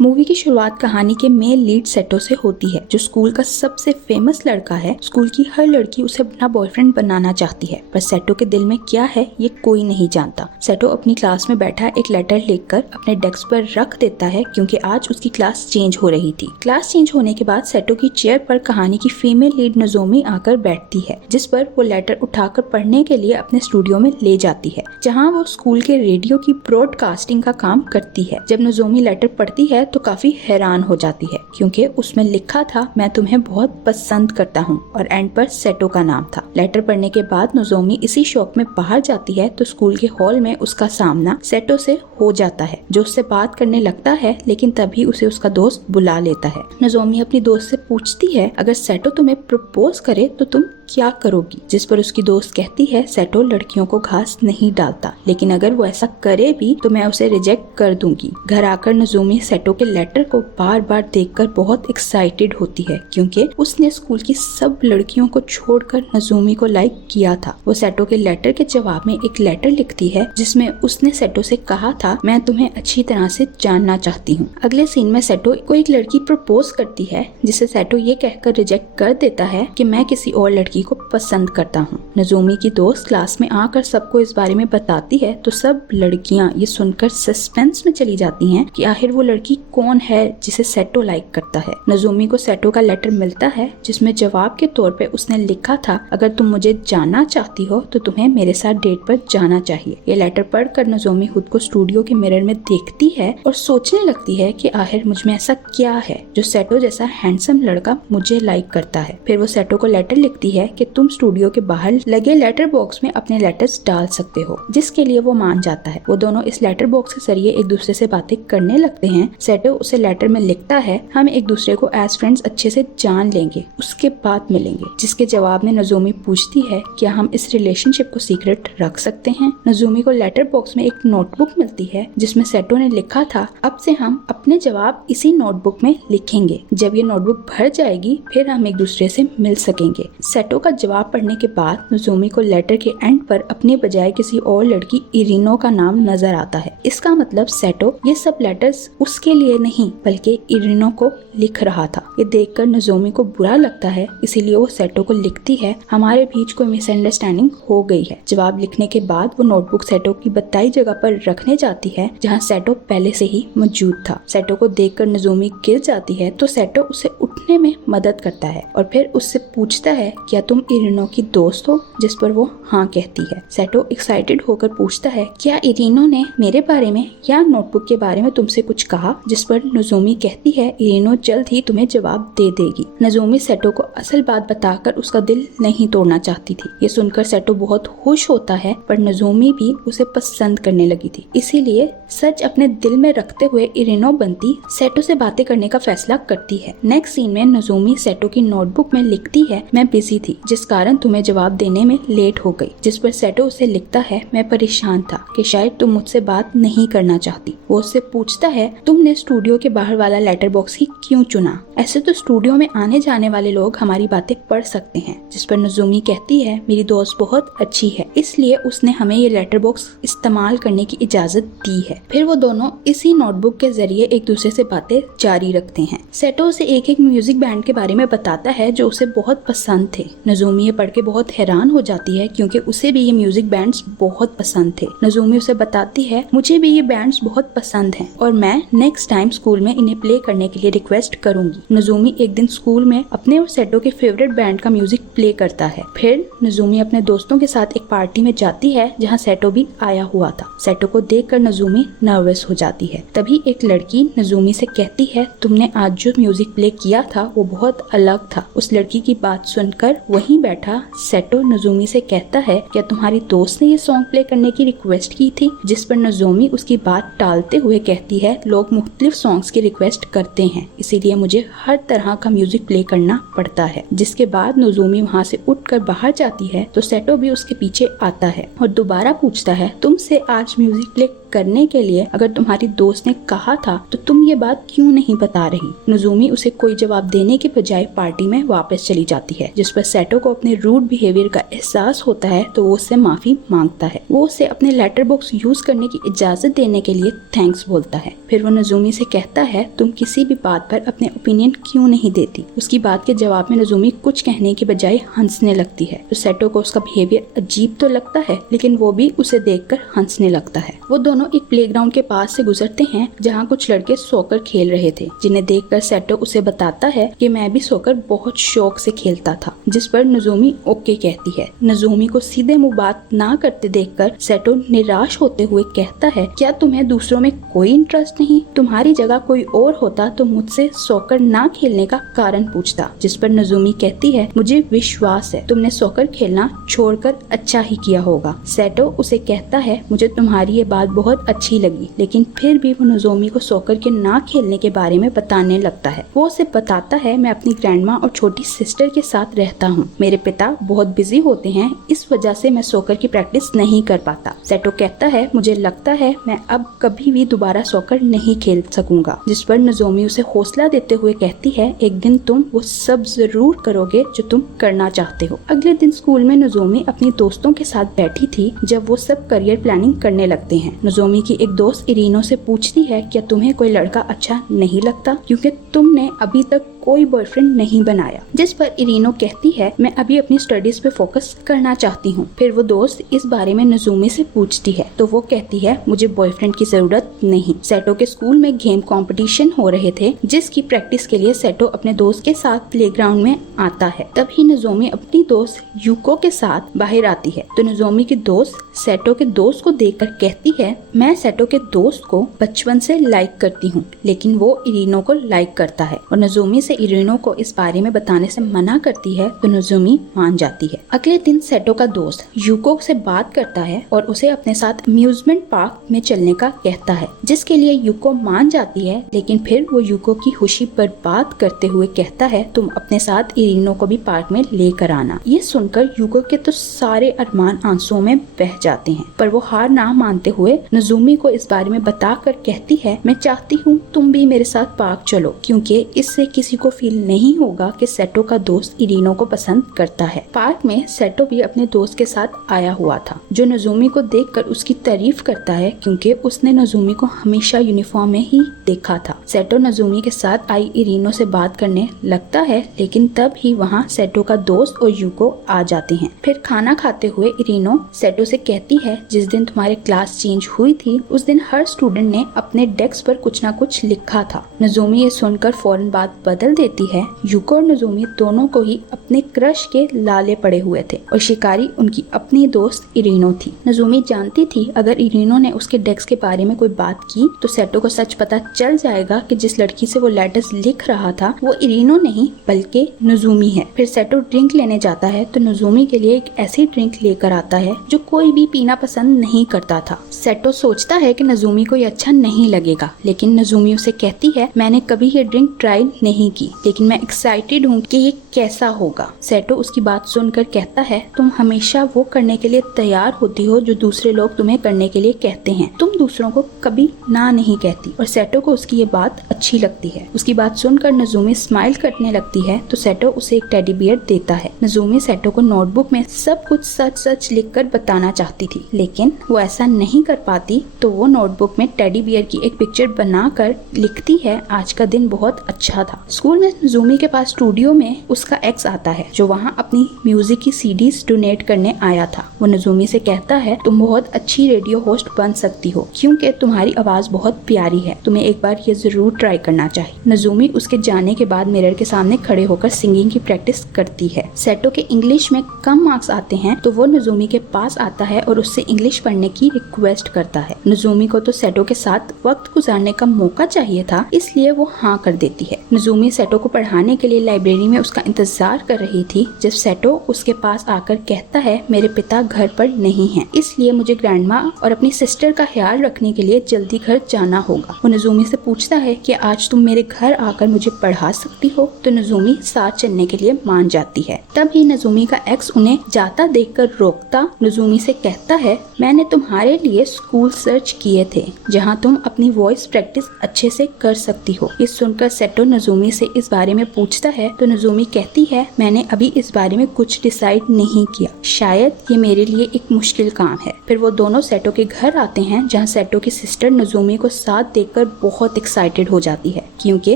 Movie की शुरुआत कहानी के मेन लीड सेटो से होती है, जो स्कूल का सबसे फेमस लड़का है। स्कूल की हर लड़की उसे अपना बॉयफ्रेंड बनाना चाहती है, पर सेटो के दिल में क्या है ये कोई नहीं जानता। सेटो अपनी क्लास में बैठा एक लेटर लिखकर अपने डेस्क पर रख देता है, क्योंकि आज उसकी क्लास चेंज हो रही थी। क्लास चेंज होने के बाद सेटो की चेयर पर कहानी की फीमेल लीड नोजोमी आकर बैठती है, जिस पर वो लेटर उठाकर पढ़ने के लिए अपने स्टूडियो में ले जाती है, जहाँ वो स्कूल के रेडियो की ब्रॉडकास्टिंग का काम करती है। जब नोजोमी लेटर पढ़ती है तो काफी हैरान हो जाती है, क्योंकि उसमें लिखा था मैं तुम्हें बहुत पसंद करता हूँ, और एंड पर सेटो का नाम था। लेटर पढ़ने के बाद नोजोमी इसी शौक में बाहर जाती है तो स्कूल के हॉल में उसका सामना सेटो से हो जाता है, जो उससे बात करने लगता है, लेकिन तभी उसे उसका दोस्त बुला लेता है। नोजोमी अपनी दोस्त से पूछती है अगर सेटो तुम्हें प्रपोज करे तो तुम क्या करोगी, जिस पर उसकी दोस्त कहती है सेटो लड़कियों को घास नहीं डालता, लेकिन अगर वो ऐसा करे भी तो मैं उसे रिजेक्ट कर दूंगी। घर आकर नोजोमी सेटो के लेटर को बार बार देखकर बहुत एक्साइटेड होती है, क्योंकि उसने स्कूल की सब लड़कियों को छोड़कर नोजोमी को लाइक किया था। वो सेटो के लेटर के जवाब में एक लेटर लिखती है, जिसमें उसने सेटो से कहा था मैं तुम्हें अच्छी तरह से जानना चाहती हूँ। अगले सीन में सेटो को एक लड़की प्रपोज करती है, जिसे सेटो ये कहकर रिजेक्ट कर देता है कि मैं किसी और लड़की को पसंद करता हूँ। नोजोमी की दोस्त क्लास में आकर सबको इस बारे में बताती है, तो सब लड़कियां ये सुनकर सस्पेंस में चली जाती हैं कि आखिर वो लड़की कौन है जिसे सेटो लाइक करता है। नोजोमी को सेटो का लेटर मिलता है, जिसमें जवाब के तौर पे उसने लिखा था अगर तुम मुझे जानना चाहती हो तो तुम्हें मेरे साथ डेट पर जाना चाहिए। ये लेटर पढ़कर नोजोमी खुद को स्टूडियो के मिरर में देखती है और सोचने लगती है कि आखिर मुझ में ऐसा क्या है जो सेटो जैसा हैंडसम लड़का मुझे लाइक करता है। फिर वो सेटो को लेटर लिखती है कि तुम स्टूडियो के बाहर लगे लेटर बॉक्स में अपने लेटर्स डाल सकते हो, जिसके लिए वो मान जाता है। वो दोनों इस लेटर बॉक्स के जरिए एक दूसरे से बातें करने लगते हैं। सेटो उसे लेटर में लिखता है हम एक दूसरे को एज फ्रेंड्स अच्छे से जान लेंगे, उसके बाद मिलेंगे, जिसके जवाब में नोजोमी पूछती है क्या हम इस रिलेशनशिप को सीक्रेट रख सकते हैं। नोजोमी को लेटर बॉक्स में एक नोटबुक मिलती है, जिसमें सेटो ने लिखा था अब से हम अपने जवाब इसी नोटबुक में लिखेंगे, जब ये नोटबुक भर जाएगी फिर हम एक दूसरे से मिल सकेंगे। सेटो का जवाब पढ़ने के बाद नोजोमी को लेटर के एंड पर अपने बजाय किसी और लड़की इरिनो का नाम नजर आता है। इसका मतलब सेटो ये सब लेटर्स उसके लिए नहीं बल्कि इरिनो को लिख रहा था। ये देखकर नोजोमी को बुरा लगता है, इसीलिए वो सेटो को लिखती है हमारे बीच कोई मिसअंडरस्टैंडिंग हो गई है। जवाब लिखने के बाद वो नोटबुक सेटो की बताई जगह पर रखने जाती है, जहाँ सेटो पहले से ही मौजूद था। सेटो को देखकर नोजोमी गिर जाती है तो सेटो उसे उठने में मदद करता है और फिर उससे पूछता है क्या तुम इरिनो की दोस्त हो, जिस पर वो हाँ कहती है। सेटो एक्साइटेड होकर पूछता है क्या इरिनो ने मेरे बारे में या नोटबुक के बारे में तुमसे कुछ कहा, जिस पर नोजोमी कहती है इरिनो जल्द ही तुम्हें जवाब दे देगी। नोजोमी सेटो को असल बात बताकर उसका दिल नहीं तोड़ना चाहती थी। ये सुनकर सेटो बहुत खुश होता है, पर नोजोमी भी उसे पसंद करने लगी थी, इसीलिए सच अपने दिल में रखते हुए इरिनो बनती सेटो से बातें करने का फैसला करती है। नेक्स्ट सीन में नोजोमी सेटो की नोटबुक में लिखती है मैं बिजी थी जिस कारण तुम्हें जवाब देने में लेट हो गई, जिस पर सेटो उसे लिखता है मैं परेशान था कि शायद तुम मुझसे बात नहीं करना चाहती। वो उससे पूछता है तुमने स्टूडियो के बाहर वाला लेटर बॉक्स ही क्यों चुना, ऐसे तो स्टूडियो में आने जाने वाले लोग हमारी बातें पढ़ सकते हैं। जिस पर नोजोमी कहती है मेरी दोस्त बहुत अच्छी है, इसलिए उसने हमें ये लेटर बॉक्स इस्तेमाल करने की इजाजत दी है। फिर वो दोनों इसी नोटबुक के जरिए एक दूसरे से बातें जारी रखते हैं। सेटो उसे एक म्यूजिक बैंड के बारे में बताता है जो उसे बहुत पसंद थे। नोजोमी ये पढ़ के बहुत हैरान हो जाती है, क्योंकि उसे भी ये म्यूजिक बैंड्स बहुत पसंद थे। नोजोमी उसे बताती है मुझे भी ये बैंड्स बहुत पसंद हैं और मैं नेक्स्ट टाइम स्कूल में इन्हें प्ले करने के लिए रिक्वेस्ट करूंगी। नोजोमी एक दिन स्कूल में अपने और सेटो के फेवरेट बैंड का म्यूजिक प्ले करता है। फिर नोजोमी अपने दोस्तों के साथ एक पार्टी में जाती है, जहाँ सेटो भी आया हुआ था। सेटो को देखकर नोजोमी नर्वस हो जाती है। तभी एक लड़की नोजोमी से कहती है तुमने आज जो म्यूजिक प्ले किया था वो बहुत अलग था। उस लड़की की बात सुनकर वहीं बैठा सेटो नोजोमी से कहता है क्या तुम्हारी दोस्त ने ये सॉन्ग प्ले करने की रिक्वेस्ट की थी, जिस पर नोजोमी उसकी बात टालते हुए कहती है लोग मुख्तलिफ सॉन्ग्स की रिक्वेस्ट करते हैं, इसीलिए मुझे हर तरह का म्यूजिक प्ले करना पड़ता है। जिसके बाद नोजोमी वहाँ से उठकर बाहर जाती है तो सेटो भी उसके पीछे आता है और दोबारा पूछता है तुमसे आज म्यूजिक प्ले करने के लिए अगर तुम्हारी दोस्त ने कहा था तो तुम ये बात क्यों नहीं बता रही। नोजोमी उसे कोई जवाब देने के बजाय पार्टी में वापस चली जाती है, जिस पर सेटो को अपने रूड बिहेवियर का एहसास होता है तो वो उससे माफी मांगता है। वो उसे अपने लेटर बॉक्स यूज करने की इजाजत देने के लिए थैंक्स बोलता है। फिर वो नोजोमी से कहता है तुम किसी भी बात पर अपने ओपिनियन क्यों नहीं देती। उसकी बात के जवाब में नोजोमी कुछ कहने के बजाय हंसने लगती है। तो सेटो को उसका बिहेवियर अजीब तो लगता है, लेकिन वो भी उसे देखकर हंसने लगता है। वो दोनों एक प्लेग्राउंड के पास से गुजरते हैं जहाँ कुछ लड़के सॉकर खेल रहे थे, जिन्हें देखकर सेटो उसे बताता है कि मैं भी सॉकर बहुत शौक से खेलता था, जिस पर नोजोमी ओके कहती है। नोजोमी को सीधे मुंह बात ना करते देखकर सेटो निराश होते हुए कहता है क्या तुम्हें दूसरों में कोई इंटरेस्ट नहीं? तुम्हारी जगह कोई और होता तो मुझसे सॉकर ना खेलने का कारण पूछता। जिस पर नोजोमी कहती है मुझे विश्वास है तुमने सॉकर खेलना छोड़कर अच्छा ही किया होगा। सेटो उसे कहता है मुझे तुम्हारी ये बात बहुत अच्छी लगी, लेकिन फिर भी वो नोजोमी को सॉकर के ना खेलने के बारे में बताने लगता है। वो उसे बताता है मैं अपनी ग्रैंडमा और छोटी सिस्टर के साथ रहता हूँ। मेरे पिता बहुत बिजी होते हैं, इस वजह से मैं सॉकर की प्रैक्टिस नहीं कर पाता। सेटो कहता है मुझे लगता है मैं अब कभी भी दोबारा सॉकर नहीं खेल सकूंगा। जिस पर नोजोमी उसे हौसला देते हुए कहती है एक दिन तुम वो सब जरूर करोगे जो तुम करना चाहते हो। अगले दिन स्कूल में नोजोमी अपनी दोस्तों के साथ बैठी थी जब वो सब करियर प्लानिंग करने लगते हैं। नोजोमी की एक दोस्त इरिनो से पूछती है क्या तुम्हें कोई लड़का अच्छा नहीं लगता क्योंकि तुमने अभी तक कोई बॉयफ्रेंड नहीं बनाया। जिस पर इरिनो कहती है मैं अभी अपनी स्टडीज पे फोकस करना चाहती हूँ। फिर वो दोस्त इस बारे में नोजोमी से पूछती है तो वो कहती है मुझे बॉयफ्रेंड की जरूरत नहीं। सेटो के स्कूल में गेम कंपटीशन हो रहे थे जिसकी प्रैक्टिस के लिए सेटो अपने दोस्त के साथ प्लेग्राउंड में आता है। तभी नोजोमी अपनी दोस्त यूको के साथ बाहर आती है तो नोजोमी की दोस्त सेटो के दोस्त को देखकर कहती है मैं सेटो के दोस्त को बचपन से लाइक करती हूँ, लेकिन वो इरिनो को लाइक करता है और नोजोमी से इरिनो को इस बारे में बताने से मना करती है तो नोजोमी मान जाती है। अगले दिन सेटो का दोस्त यूको से बात करता है और उसे अपने साथ अम्यूजमेंट पार्क में चलने का कहता है, जिसके लिए यूको मान जाती है। लेकिन फिर वो यूको की खुशी पर बात करते हुए कहता है तुम अपने साथ इरिनो को भी पार्क में लेकर आना। ये सुनकर यूको के तो सारे अरमान आंसुओं में बह जाते हैं, पर वो हार ना मानते हुए नोजोमी को इस बारे में बताकर कहती है मैं चाहती हूँ तुम भी मेरे साथ पार्क चलो, क्योंकि इससे किसी को फील नहीं होगा कि सेटो का दोस्त इरिनो को पसंद करता है। पार्क में सेटो भी अपने दोस्त के साथ आया हुआ था, जो नोजोमी को देखकर उसकी तारीफ करता है क्योंकि उसने नोजोमी को हमेशा यूनिफॉर्म में ही देखा था। सेटो नोजोमी के साथ आई इरिनो से बात करने लगता है, लेकिन तब ही वहाँ सेटो का दोस्त और यूको आ जाते हैं। फिर खाना खाते हुए इरिनो सेटो से कहती है जिस दिन तुम्हारी क्लास चेंज हुई थी उस दिन हर स्टूडेंट ने अपने डेस्क पर कुछ ना कुछ लिखा था। नोजोमी ये सुनकर फौरन बात बदल देती है। यूको और नोजोमी दोनों को ही अपने क्रश के लाले पड़े हुए थे और शिकारी उनकी अपनी दोस्त इरिनो थी। नोजोमी जानती थी अगर इरिनो ने उसके डेस्क के बारे में कोई बात की तो सेटो को सच पता चल जाएगा कि जिस लड़की से वो लेटर्स लिख रहा था वो इरिनो नहीं बल्कि नोजोमी है। फिर सेटो ड्रिंक लेने जाता है तो नोजोमी के लिए एक ऐसी ड्रिंक लेकर आता है जो कोई भी पीना पसंद नहीं करता था। सेटो सोचता है कि नोजोमी को ये अच्छा नहीं लगेगा, लेकिन नोजोमी उसे कहती है मैंने कभी ये ड्रिंक ट्राई नहीं की, लेकिन मैं एक्साइटेड हूँ कि ये कैसा होगा। सेटो उसकी बात सुनकर कहता है तुम हमेशा वो करने के लिए तैयार होती हो जो दूसरे लोग तुम्हें करने के लिए कहते हैं, तुम दूसरों को कभी ना नहीं कहती। और सेटो को उसकी ये बात अच्छी लगती है। उसकी बात सुनकर नोजोमी स्माइल करने लगती है तो सेटो उसे एक टेडी बियर देता है। नोजोमी सेटो को नोटबुक में सब कुछ सच सच लिखकर बताना चाहती थी, लेकिन वो ऐसा नहीं कर पाती तो वो नोटबुक में टेडी बियर की एक पिक्चर बनाकर लिखती है आज का दिन बहुत अच्छा था। स्कूल में नोजोमी के पास स्टूडियो में उसका एक्स आता है जो वहाँ अपनी म्यूजिक की सीडीज डोनेट करने आया था। वो नोजोमी से कहता है तुम बहुत अच्छी रेडियो होस्ट बन सकती हो क्योंकि तुम्हारी आवाज बहुत प्यारी है, तुम्हें एक बार ये जरूर ट्राई करना चाहिए। नोजोमी उसके जाने के बाद मिरर के सामने खड़े होकर सिंगिंग की प्रैक्टिस करती है। सेटो के इंग्लिश में कम मार्क्स आते हैं तो वो नोजोमी के पास आता है और उससे इंग्लिश पढ़ने की रिक्वेस्ट करता है। नोजोमी को तो सेटो के साथ वक्त गुजारने का मौका चाहिए था, इसलिए वो हाँ कर देती है। नजुमी सेटो को पढ़ाने के लिए लाइब्रेरी में उसका इंतजार कर रही थी जब सेटो उसके पास आकर कहता है मेरे पिता घर पर नहीं हैं, इसलिए मुझे ग्रैंडमा और अपनी सिस्टर का ख्याल रखने के लिए जल्दी घर जाना होगा। वो नजुमी से पूछता है कि आज तुम मेरे घर आकर मुझे पढ़ा सकती हो, तो नजुमी साथ चलने के लिए मान जाती है। तभी नजुमी का एक्स उन्हें जाता देखकर रोकता नजुमी से कहता है मैंने तुम्हारे लिए स्कूल सर्च किए थे जहाँ तुम अपनी वॉइस प्रैक्टिस अच्छे से कर सकती हो। ये सुनकर सेटो नजुमी से इस बारे में पूछता है तो नजुमी कहती है मैंने अभी इस बारे में कुछ डिसाइड नहीं किया, शायद ये मेरे लिए एक मुश्किल काम है। फिर वो दोनों सेटो के घर आते हैं जहाँ सेटो की सिस्टर नजुमी को साथ देखकर बहुत एक्साइटेड हो जाती है क्योंकि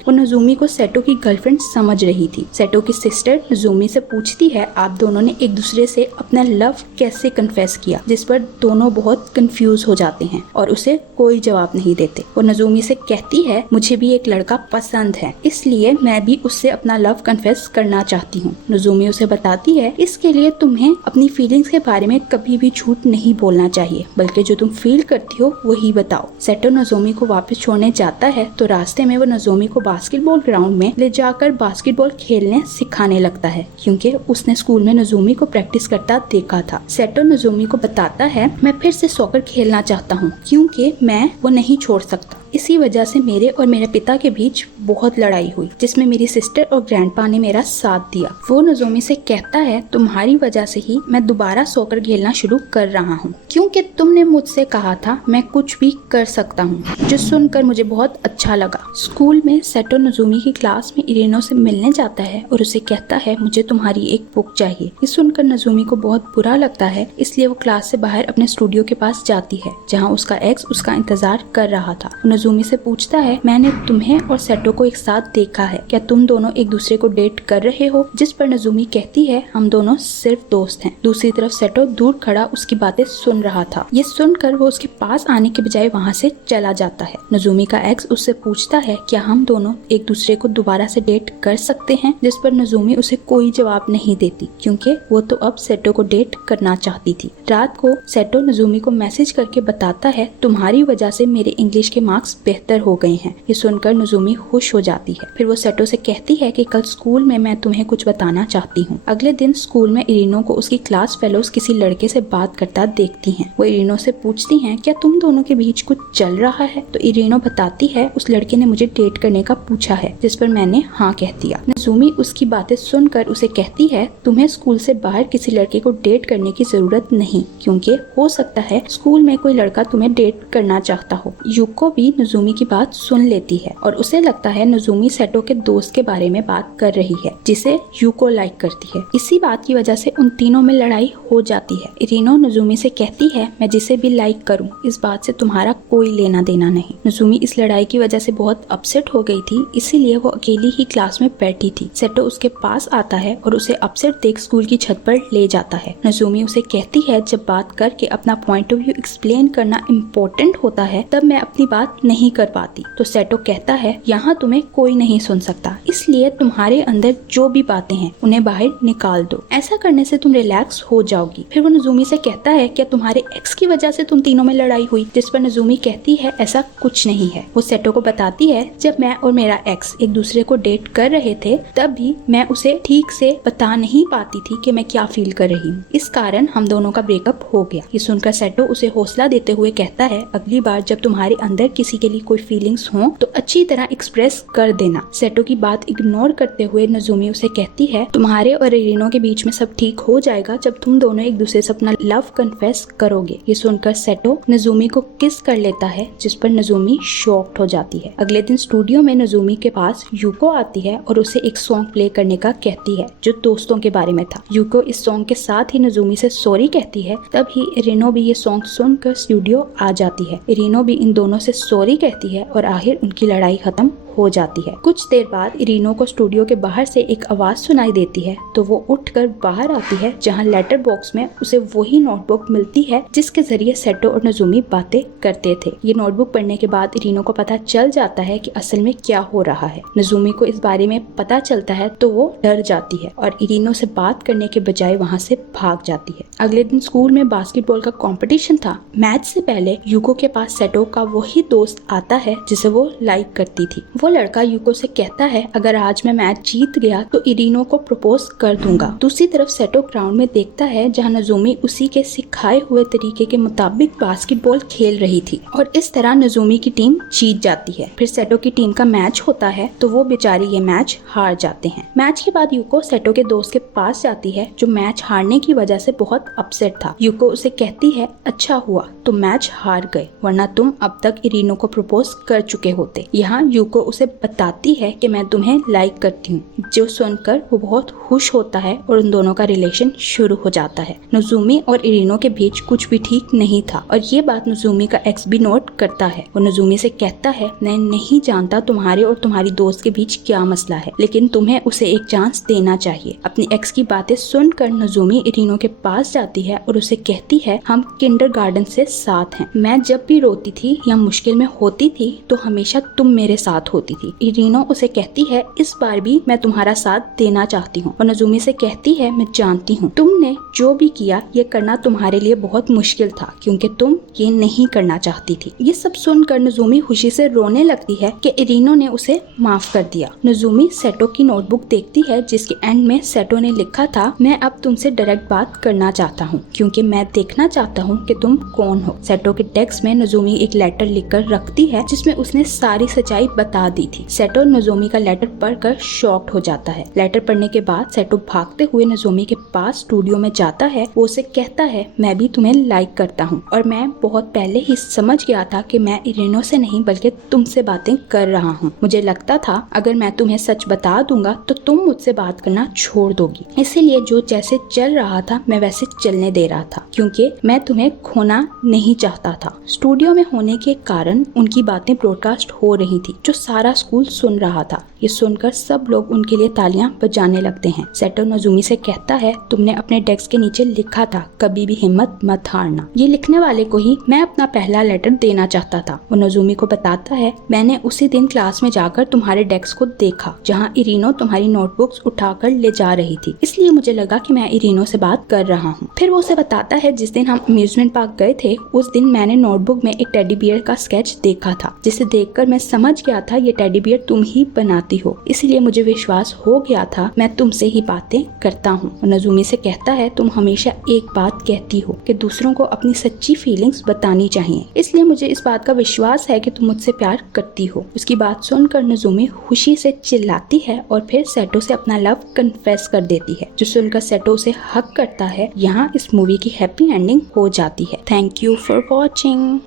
वो नजुमी को सेटो की गर्लफ्रेंड समझ रही थी। सेटो की सिस्टर नजुमी से पूछती है आप दोनों ने एक दूसरे से अपना लव कैसे कन्फेस किया, जिस पर दोनों बहुत कंफ्यूज हो जाते हैं और उसे कोई जवाब नहीं देते। वो नजुमी से कहती है मुझे भी एक लड़का पसंद है, इसलिए मैं भी उससे अपना लव कन्फेस करना चाहती हूँ। नजुमी उसे बताती है इसके लिए तुम्हें अपनी फीलिंग्स के बारे में कभी भी झूठ नहीं बोलना चाहिए, बल्कि जो तुम फील करती हो वही बताओ। सेटो नजुमी को वापस छोड़ने जाता है तो रास्ते में वो नजुमी को बास्केटबॉल ग्राउंड में ले जाकर बास्केटबॉल खेलने सिखाने लगता है क्योंकि उसने स्कूल में नजुमी को प्रैक्टिस करता देखा था। सेटो नजुमी को बताता है मैं फिर से सॉकर खेलना चाहता हूँ क्योंकि मैं वो नहीं छोड़ सकता। इसी वजह से मेरे और मेरे पिता के बीच बहुत लड़ाई हुई जिसमें मेरी सिस्टर और ग्रैंडपा ने मेरा साथ दिया। वो नजुमी से कहता है तुम्हारी वजह से ही मैं दोबारा सॉकर खेलना शुरू कर रहा हूँ क्योंकि तुमने मुझसे कहा था मैं कुछ भी कर सकता हूँ, जो सुनकर मुझे बहुत अच्छा लगा। स्कूल में सेटो नजुमी की क्लास में इरिनो से मिलने जाता है और उसे कहता है मुझे तुम्हारी एक बुक चाहिए। ये सुनकर नजुमी को बहुत बुरा लगता है, इसलिए वो क्लास से बाहर अपने स्टूडियो के पास जाती है जहाँ उसका एक्स उसका इंतजार कर रहा था। नजुमी से पूछता है मैंने तुम्हें और सेटो को एक साथ देखा है, क्या तुम दोनों एक दूसरे को डेट कर रहे हो? जिस पर नजुमी कहती है हम दोनों सिर्फ दोस्त हैं। दूसरी तरफ सेटो दूर खड़ा उसकी बातें सुन रहा था। ये सुनकर वो उसके पास आने के बजाय वहाँ से चला जाता है। नजुमी का एक्स उससे पूछता है क्या हम दोनों एक दूसरे को दोबारा से डेट कर सकते हैं, जिस पर नजुमी उसे कोई जवाब नहीं देती क्योंकि वो तो अब सेटो को डेट करना चाहती थी। रात को सेटो नजुमी को मैसेज करके बताता है तुम्हारी वजह से मेरे इंग्लिश के मार्क्स बेहतर हो गए हैं। ये सुनकर नजुमी खुश हो जाती है। फिर वो सेटो से कहती है कि कल स्कूल में मैं तुम्हें कुछ बताना चाहती हूँ। अगले दिन स्कूल में इरिनो को उसकी क्लास फेलोज किसी लड़के से बात करता देखती हैं। वो इरिनो से पूछती हैं क्या तुम दोनों के बीच कुछ चल रहा है? तो इरिनो बताती है उस लड़के ने मुझे डेट करने का पूछा है, जिस पर मैंने हाँ कह दिया। नजुमी उसकी बातें सुनकर उसे कहती है तुम्हें स्कूल से बाहर किसी लड़के को डेट करने की जरूरत नहीं क्योंकि हो सकता है स्कूल में कोई लड़का तुम्हें डेट करना चाहता हो। यूको भी नजुमी की बात सुन लेती है और उसे लगता है नजुमी सेटो के दोस्त के बारे में बात कर रही है जिसे यूको लाइक करती है। इसी बात की वजह से उन तीनों में लड़ाई हो जाती है। इरिनो नजुमी से कहती है मैं जिसे भी लाइक करूं इस बात से तुम्हारा कोई लेना देना नहीं। नजुमी इस लड़ाई की वजह से बहुत अपसेट हो गई थी, इसीलिए वो अकेली ही क्लास में बैठी थी। सेटो उसके पास आता है और उसे अपसेट देख स्कूल की छत पर ले जाता है। नजुमी उसे कहती है जब बात करके अपना पॉइंट ऑफ व्यू एक्सप्लेन करना इम्पोर्टेंट होता है तब मैं अपनी बात नहीं कर पाती। तो सेटो कहता है यहाँ तुम्हें कोई नहीं सुन सकता, इसलिए तुम्हारे अंदर जो भी बातें हैं उन्हें बाहर निकाल दो, ऐसा करने से तुम रिलैक्स हो जाओगी। फिर वो नजुमी से कहता है क्या तुम्हारे एक्स की वजह से तुम तीनों में लड़ाई हुई? जिस पर नजुमी कहती है ऐसा कुछ नहीं है। वो सेटो को बताती है जब मैं और मेरा एक्स एक दूसरे को डेट कर रहे थे तब भी मैं उसे ठीक से बता नहीं पाती थी कि मैं क्या फील कर रही हूँ, इस कारण हम दोनों का ब्रेकअप हो गया। ये सुनकर सेटो उसे हौसला देते हुए कहता है अगली बार जब तुम्हारे अंदर किसी के लिए कोई फीलिंग्स हो तो अच्छी तरह एक्सप्रेस कर देना। सेटो की बात इग्नोर करते हुए नजुमी उसे कहती है तुम्हारे और इरिनो के बीच में सब ठीक हो जाएगा जब तुम दोनों एक दूसरे से अपना लव कन्फेस करोगे। ये सुनकर सेटो नजुमी को किस कर लेता है जिस पर नजुमी शॉक्ड हो जाती है। अगले दिन स्टूडियो में नजुमी के पास यूको आती है और उसे एक सॉन्ग प्ले करने का कहती है जो दोस्तों के बारे में था। यूको इस सॉन्ग के साथ ही नजुमी से सॉरी कहती है। तभी इरिनो भी ये सॉन्ग सुनकर स्टूडियो आ जाती है। इरिनो भी इन दोनों से सॉरी कहती है और आखिर उनकी लड़ाई खत्म हो जाती है। कुछ देर बाद इरिनो को स्टूडियो के बाहर से एक आवाज सुनाई देती है तो वो उठकर बाहर आती है जहां लेटर बॉक्स में उसे वही नोटबुक मिलती है जिसके जरिए सेटो और नजुमी बातें करते थे। ये नोटबुक पढ़ने के बाद इरिनो को पता चल जाता है कि असल में क्या हो रहा है। नजुमी को इस बारे में पता चलता है तो वो डर जाती है और इरिनो से बात करने के बजाय वहाँ से भाग जाती है। अगले दिन स्कूल में बास्केटबॉल का कंपटीशन था। मैच से पहले यूको के पास सेटो का वही दोस्त आता है जिसे वो लाइक करती थी। वो वो लड़का यूको से कहता है अगर आज मैं मैच जीत गया तो इरिनो को प्रपोज कर दूंगा। दूसरी तरफ सेटो ग्राउंड में देखता है जहाँ नोजोमी उसी के सिखाए हुए तरीके के मुताबिक बास्केटबॉल खेल रही थी और इस तरह नोजोमी की टीम जीत जाती है। फिर सेटो की टीम का मैच होता है तो वो बेचारी ये मैच हार जाते हैं। मैच के बाद यूको सेटो के दोस्त के पास जाती है जो मैच हारने की वजह से बहुत अपसेट था। यूको उसे कहती है अच्छा हुआ तुम मैच हार गए, वरना तुम अब तक इरिनो को प्रपोज कर चुके होते। यहाँ यूको उसे बताती है कि मैं तुम्हें लाइक करती हूँ, जो सुनकर वो बहुत खुश होता है और उन दोनों का रिलेशन शुरू हो जाता है। नोजोमी और इरिनो के बीच कुछ भी ठीक नहीं था और ये बात नोजोमी का एक्स भी नोट करता है। वो नोजोमी से कहता है मैं नहीं जानता तुम्हारे और तुम्हारी दोस्त के बीच क्या मसला है, लेकिन तुम्हें उसे एक चांस देना चाहिए। अपनी एक्स की बातें सुनकर नोजोमी इरिनो के पास जाती है और उसे कहती है हम किंडरगार्टन से साथ हैं। मैं जब भी रोती थी या मुश्किल में होती थी तो हमेशा तुम मेरे साथ होती थी। इरिनो उसे कहती है इस बार भी मैं तुम्हारा साथ देना चाहती हूँ और नोजोमी से कहती है मैं जानती हूँ तुमने जो भी किया ये करना तुम्हारे लिए बहुत मुश्किल था क्योंकि तुम ये नहीं करना चाहती थी। ये सब सुनकर नोजोमी खुशी से रोने लगती है कि इरिनो ने उसे माफ कर दिया। नोजोमी सेटो की नोटबुक देखती है जिसके एंड में सेटो ने लिखा था मैं अब तुमसे डायरेक्ट बात करना चाहता हूँ क्योंकि मैं देखना चाहता हूँ कि तुम कौन हो। सेटो के डेस्क में नोजोमी एक लेटर लिखकर रखती है जिसमें उसने सारी सच्चाई बता दी थी। सेटो नोजोमी का लेटर पढ़कर शॉक्ड हो जाता है। लेटर पढ़ने के बाद सेटो भागते हुए नोजोमी के पास स्टूडियो में जाता है। वो उसे कहता है मैं भी तुम्हें लाइक करता हूँ और मैं बहुत पहले ही समझ गया था कि मैं इरिनो से नहीं बल्कि तुमसे बातें कर रहा हूँ। मुझे लगता था अगर मैं तुम्हें सच बता दूंगा तो तुम मुझसे बात करना छोड़ दोगी, इसीलिए जो जैसे चल रहा था मैं वैसे चलने दे रहा था क्योंकि मैं तुम्हें खोना नहीं चाहता था। स्टूडियो में होने के कारण उनकी बातें ब्रॉडकास्ट हो रही थी जो सारा स्कूल सुन रहा था। ये सुनकर सब लोग उनके लिए तालियां बजाने लगते हैं। सेटो नोजोमी से कहता है तुमने अपने डेस्क के नीचे लिखा था कभी भी हिम्मत मत हारना। ये लिखने वाले को ही मैं अपना पहला लेटर देना चाहता था। वो नोजोमी को बताता है मैंने उसी दिन क्लास में जाकर तुम्हारे डेस्क को देखा जहाँ इरिनो तुम्हारी नोटबुक्स उठाकर ले जा रही थी, इसलिए मुझे लगा कि मैं इरिनो से बात कर रहा हूँ। फिर वो उसे बताता है जिस दिन हम अम्यूजमेंट पार्क गए थे उस दिन मैंने नोटबुक में एक टेडी बियर का स्केच देखा था जिसे देखकर मैं समझ गया था ये टेडी बियर तुम ही बनाती हो, इसलिए मुझे विश्वास हो गया था मैं तुमसे ही बातें करता हूँ। नोजोमी से कहता है तुम हमेशा एक बात कहती हो कि दूसरों को अपनी सच्ची फीलिंग्स बतानी चाहिए, इसलिए मुझे इस बात का विश्वास है कि तुम मुझसे प्यार करती हो। उसकी बात सुनकर नोजोमी खुशी से चिल्लाती है और फिर सेटो से अपना लव कन्फेस कर देती है, जो सुनकर सेटो उसे हक करता है। यहाँ इस मूवी की हैप्पी एंडिंग हो जाती है। Thank you for watching.